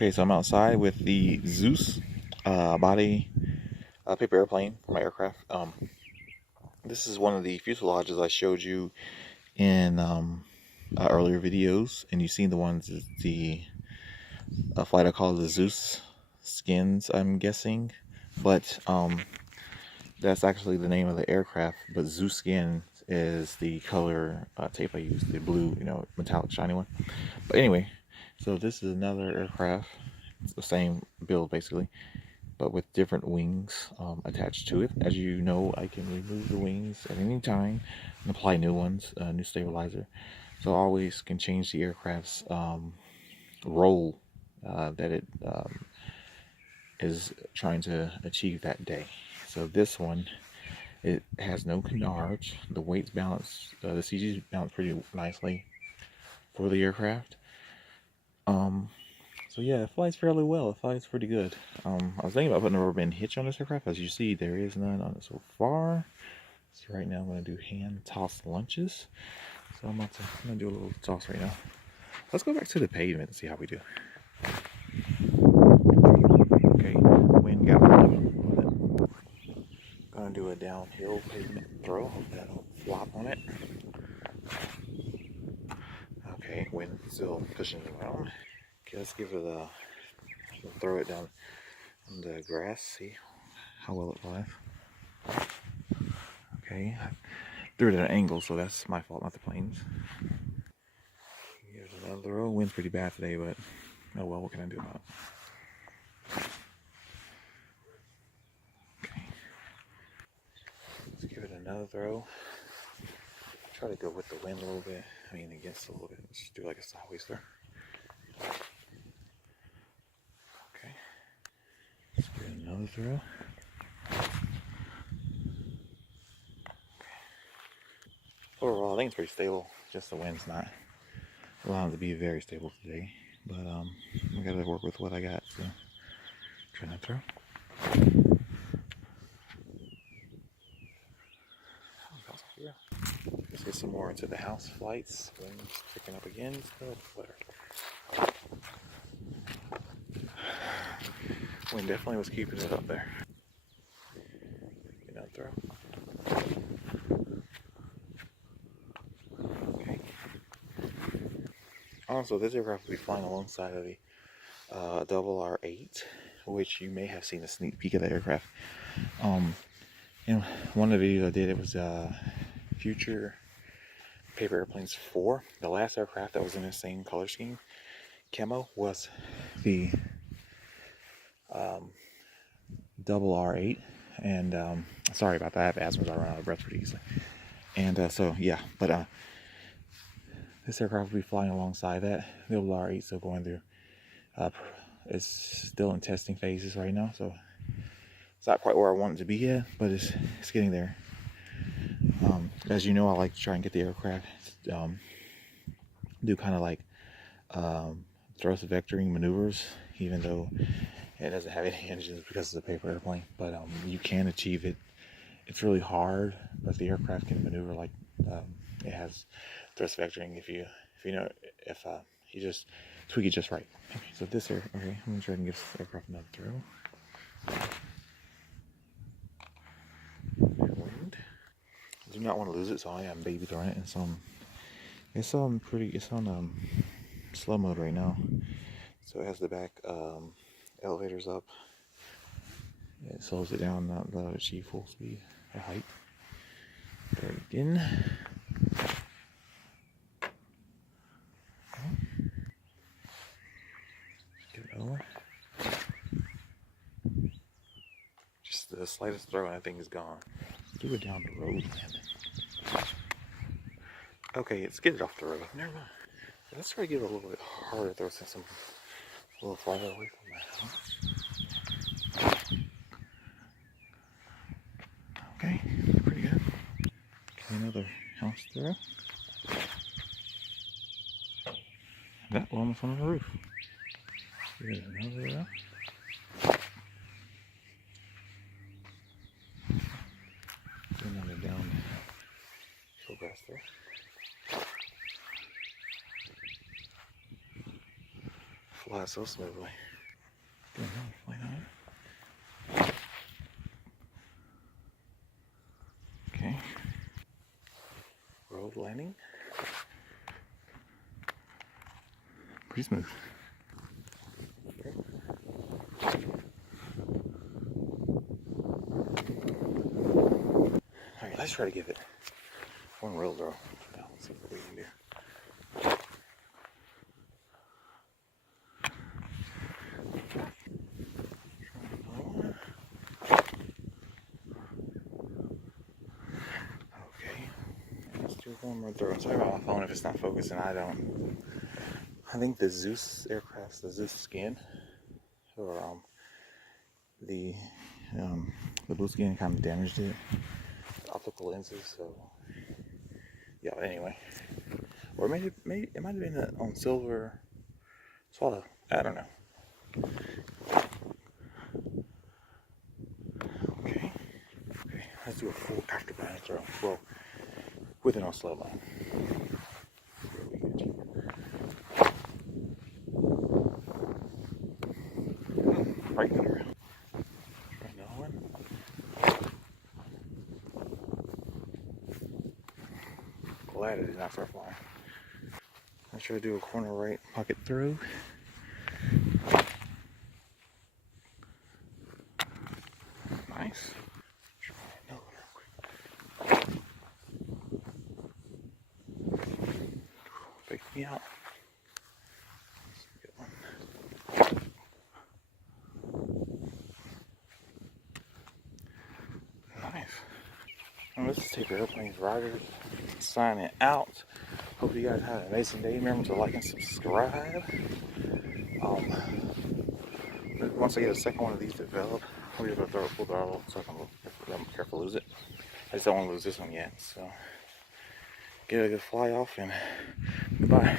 Okay, so I'm outside with the Zeus body paper airplane for my aircraft. This is one of the fuselages I showed you in earlier videos, and you've seen the ones the flight I call the Zeus skins, I'm guessing, but that's actually the name of the aircraft. But Zeus skin is the color tape I use, the blue, metallic shiny one. But anyway, so this is another aircraft. It's the same build basically, but with different wings attached to it. As you know, I can remove the wings at any time and apply new ones, new stabilizer. So I always can change the aircraft's role that it is trying to achieve that day. So this one, it has no canards. The weight's balanced, the CG's balanced pretty nicely for the aircraft. So yeah, it flies fairly well. It flies pretty good. I was thinking about putting a rubber band hitch on this aircraft. As you see, there is none on it so far. So right now I'm going to do hand toss lunches. So I'm going to do a little toss right now. Let's go back to the pavement and see how we do. Okay, wind got a little bit. Going to do a downhill pavement throw. Hope that don't flop on it. Okay, wind still pushing it around. Okay, let's give it a throw it down on the grass. See how well it flies. Okay, I threw it at an angle, so that's my fault, not the plane's. Here's another throw. Wind's pretty bad today, but oh well, what can I do about it? Okay, let's give it another throw. Try to go with the wind a little bit. I mean, against a little bit. Let's just do like a sideways throw. Okay, let's give it another throw. Overall, I think it's pretty stable. Just the wind's not allowing it to be very stable today. But I gotta work with what I got. So try not to throw. Let's get some more into the house flights. Wind's picking up again. So flare. Wind definitely was keeping it up there. Another throw. Also, this aircraft will be flying alongside of the double R8, which you may have seen a sneak peek of the aircraft. One of the videos I did, it was Future Paper Airplanes 4. The last aircraft that was in the same color scheme, camo, was the double R8. And sorry about that, I have asthma, so I run out of breath pretty easily. And so, yeah, but this aircraft will be flying alongside that. The double R8 still going through. It's still in testing phases right now, so it's not quite where I want it to be yet, but it's getting there. As you know, I like to try and get the aircraft do kind of like thrust vectoring maneuvers, even though it doesn't have any engines because it's a paper airplane. But you can achieve it. It's really hard, but the aircraft can maneuver like it has thrust vectoring if you just tweak it just right. Okay, so this here, okay, I'm gonna try and give this aircraft another throw. Wind. I do not want to lose it, so I am baby throwing it in some. It's on slow mode right now, so it has the back elevators up. It slows it down, not let it achieve full speed at height. Throw it in. Get it over. Just the slightest throw and that thing is gone. Do it down the road, man. Okay, let's get it off the road. Never mind. Let's try to get it a little bit harder throw since I'm a little farther away from my house. Okay, pretty good. Okay, another house throw. That one almost on the roof. Here's another throw. Another down full grass throw. fly so smoothly. Okay. Road landing. Pretty smooth. Alright, let's try to give it one real throw. Now, let's see what we can do. Okay. Let's do one more throw. Sorry about my phone if it's not focusing. I think the Zeus aircraft, the Zeus skin, or the blue skin kind of damaged it. The optical lenses, so yeah. Anyway, or maybe it might have been on silver swallow. I don't know. Okay. Okay. Let's do a full afterburner throw. Well, with it on slow mo. Right there. Try another one. Glad it did not start flying. Let's try to do a corner right pocket throw. Nice. Try another one real quick. Fake me out. Good one. Nice. Well, this is Taper Airplanes Riders signing out. Hope you guys had an amazing day. Remember to like and subscribe. Once I get a second one of these developed, I'll be able to throw it full throttle so I can be careful to lose it. I just don't want to lose this one yet. So get a good fly off and goodbye.